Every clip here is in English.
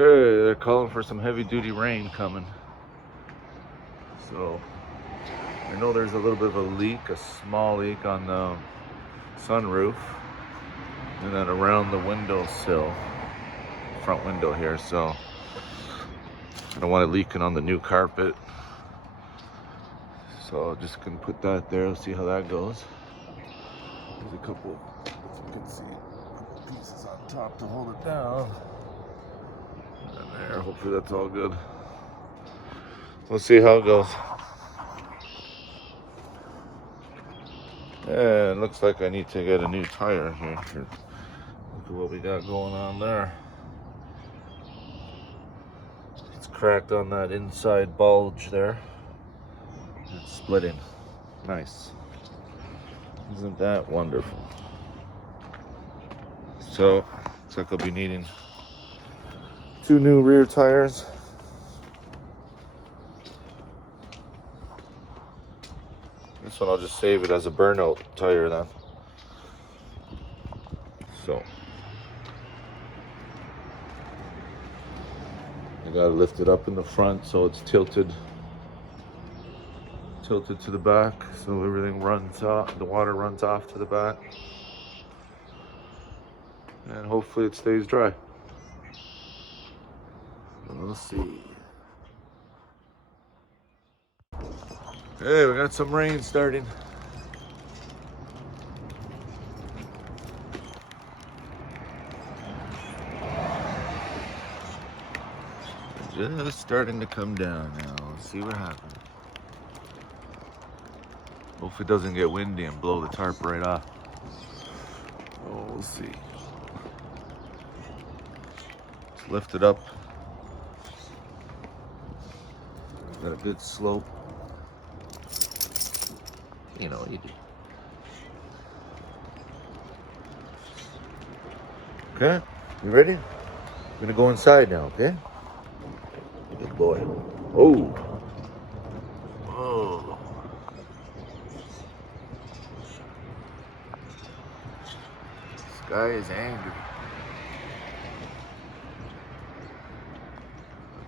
Okay, they're calling for some heavy-duty rain coming. So I know there's a little bit of a leak, a small leak on the sunroof, and then around the windowsill, front window here. So I don't want it leaking on the new carpet. So just gonna put that there. See how that goes. There's a couple, if you can see, a couple pieces on top to hold it down. And there, hopefully that's all good. Let's see how it goes. Yeah, it looks like I need to get a new tire here. Look at what we got going on there. It's cracked on that inside bulge there. It's splitting. Nice. Isn't that wonderful? So, looks like I'll be needing 2 new rear tires. This one I'll just save it as a burnout tire then. So, I gotta lift it up in the front so it's tilted to the back, so everything runs off, the water runs off to the back, and hopefully it stays dry. We'll see. Hey, we got some rain starting. Just starting to come down now. Let's see what happens. Hopefully it doesn't get windy and blow the tarp right off. Oh, we'll see. Let's lift it up. Got a good slope. You know what you do. Okay, you ready? I'm gonna go inside now, okay? Good boy. Oh. Whoa. This guy is angry.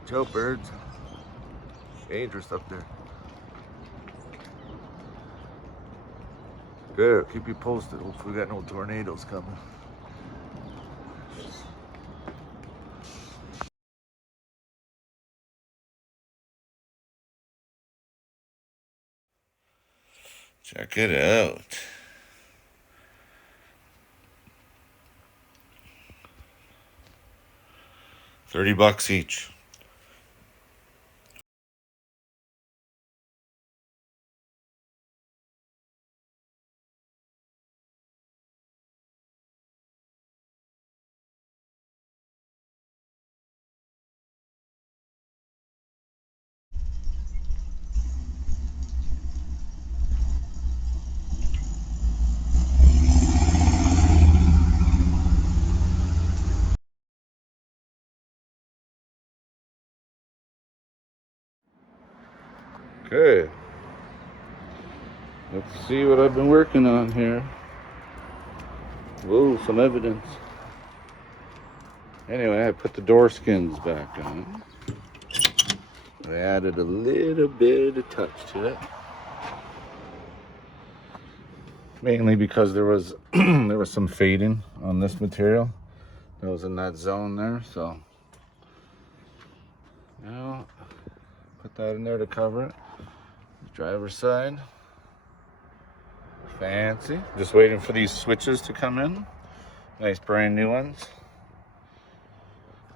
Watch out, birds. Dangerous up there. Good, keep you posted. Hopefully we got no tornadoes coming. Check it out. $30 each. Okay. Let's see what I've been working on here. Whoa, some evidence. Anyway, I put the door skins back on. I added a little bit of touch to it. Mainly because there was there was some fading on this material that was in that zone there, so now put that in there to cover it. Driver's side. Fancy. Just waiting for these switches to come in. Nice brand new ones.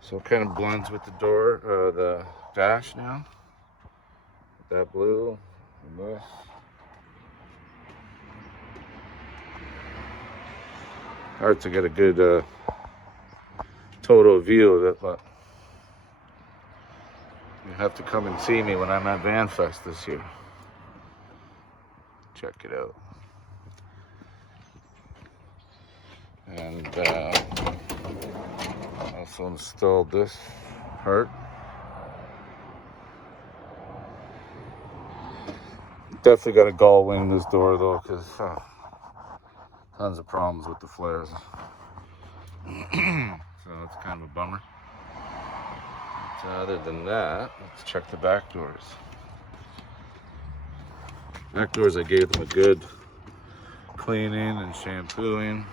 So it kind of blends with the door, the dash now. That blue and this. Hard to get a good total view of it, but you have to come and see me when I'm at VANFEST this year. Check it out. And also installed this part. Definitely got to gull wing this door though, because tons of problems with the flares. So it's kind of a bummer. other than that, let's check the back doors. Back doors, I gave them a good cleaning and shampooing.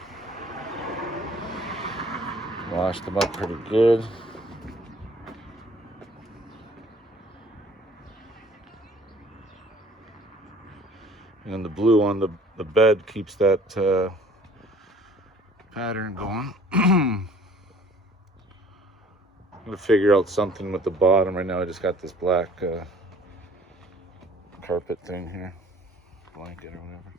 Washed them up pretty good. And the blue on the bed keeps that pattern going. I'm gonna figure out something with the bottom. Right now I just got this black carpet thing here, blanket or whatever.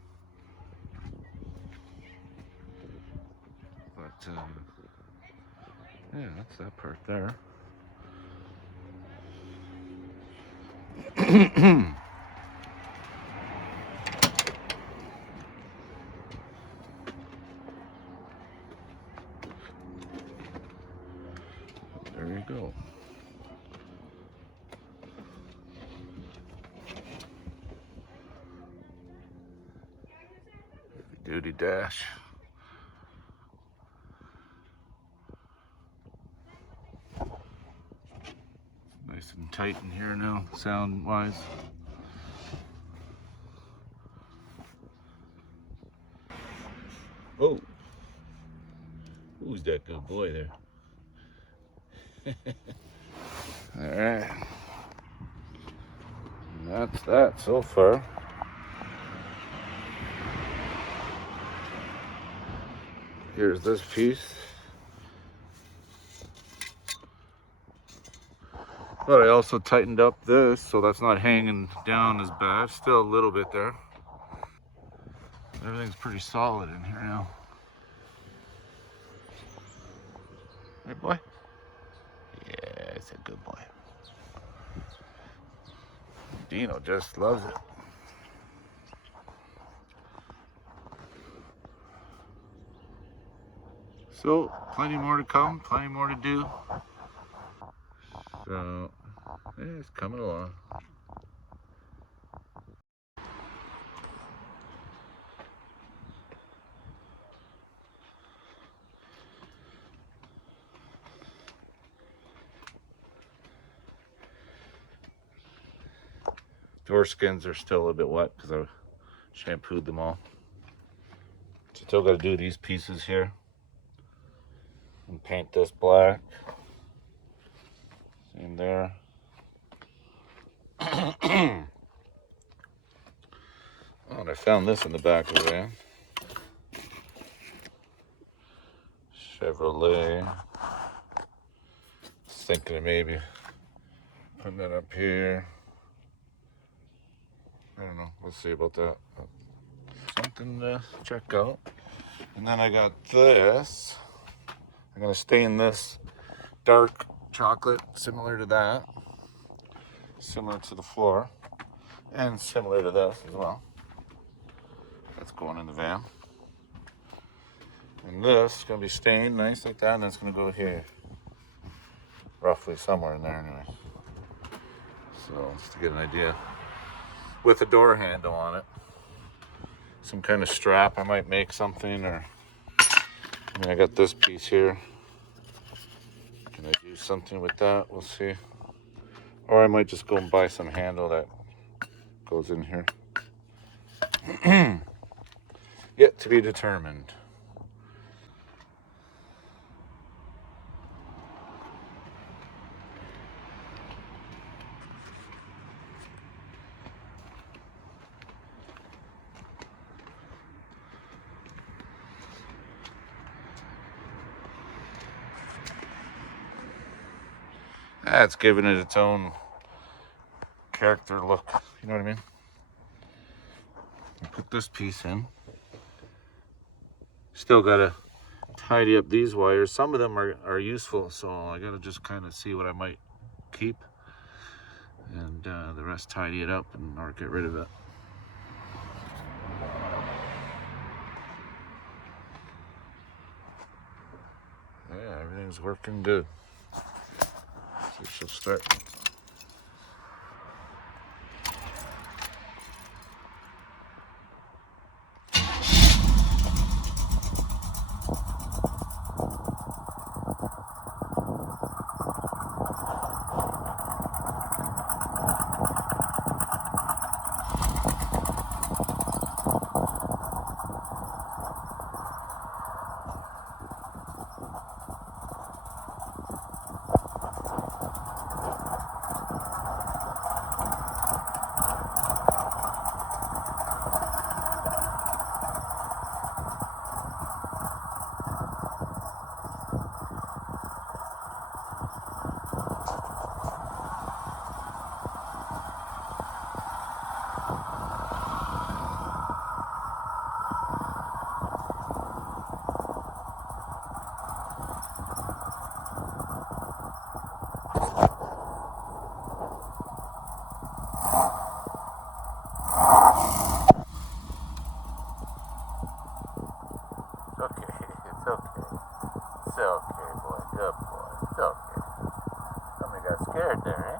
But yeah, that's that part there. There you go. Heavy duty dash. Nice and tight in here now, sound wise. Oh, who's that good boy there? All right, and that's that so far. Here's this piece. But I also tightened up this so that's not hanging down as bad. Still a little bit there. Everything's pretty solid in here now. Hey boy? Yeah, it's a good boy. Dino just loves it. So, plenty more to come, plenty more to do. So, yeah, it's coming along. Door skins are still a little bit wet because I shampooed them all. Still got to do these pieces here and paint this black. Same there. Oh, and I found this in the back of the van. Chevrolet. Just thinking of maybe putting that up here. I don't know. We'll see about that. Something to check out. And then I got this. I'm going to stain this dark chocolate, similar to that. Similar to the floor. And similar to this as well. That's going in the van. And this is going to be stained nice like that. And it's going to go here. Roughly somewhere in there anyway. So, just to get an idea. With a door handle on it. Some kind of strap. I might make something, or I mean, I got this piece here. Can I do something with that? We'll see. Or I might just go and buy some handle that goes in here. Yet to be determined. That's giving it its own character look. You know what I mean? Put this piece in. Still gotta tidy up these wires. Some of them are useful, so I gotta just kind of see what I might keep, and the rest tidy it up and or get rid of it. Yeah, everything's working good. So she'll start. got scared there, eh?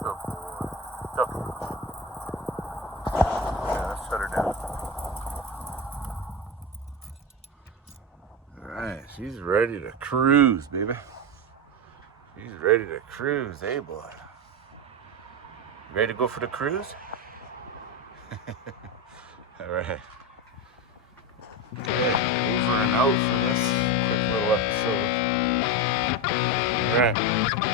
Good boy. It's okay. Yeah, let's shut her down. Alright, she's ready to cruise, baby. She's ready to cruise, eh, boy? Ready to go for the cruise? Alright. Okay, over and out for this quick little episode. Alright.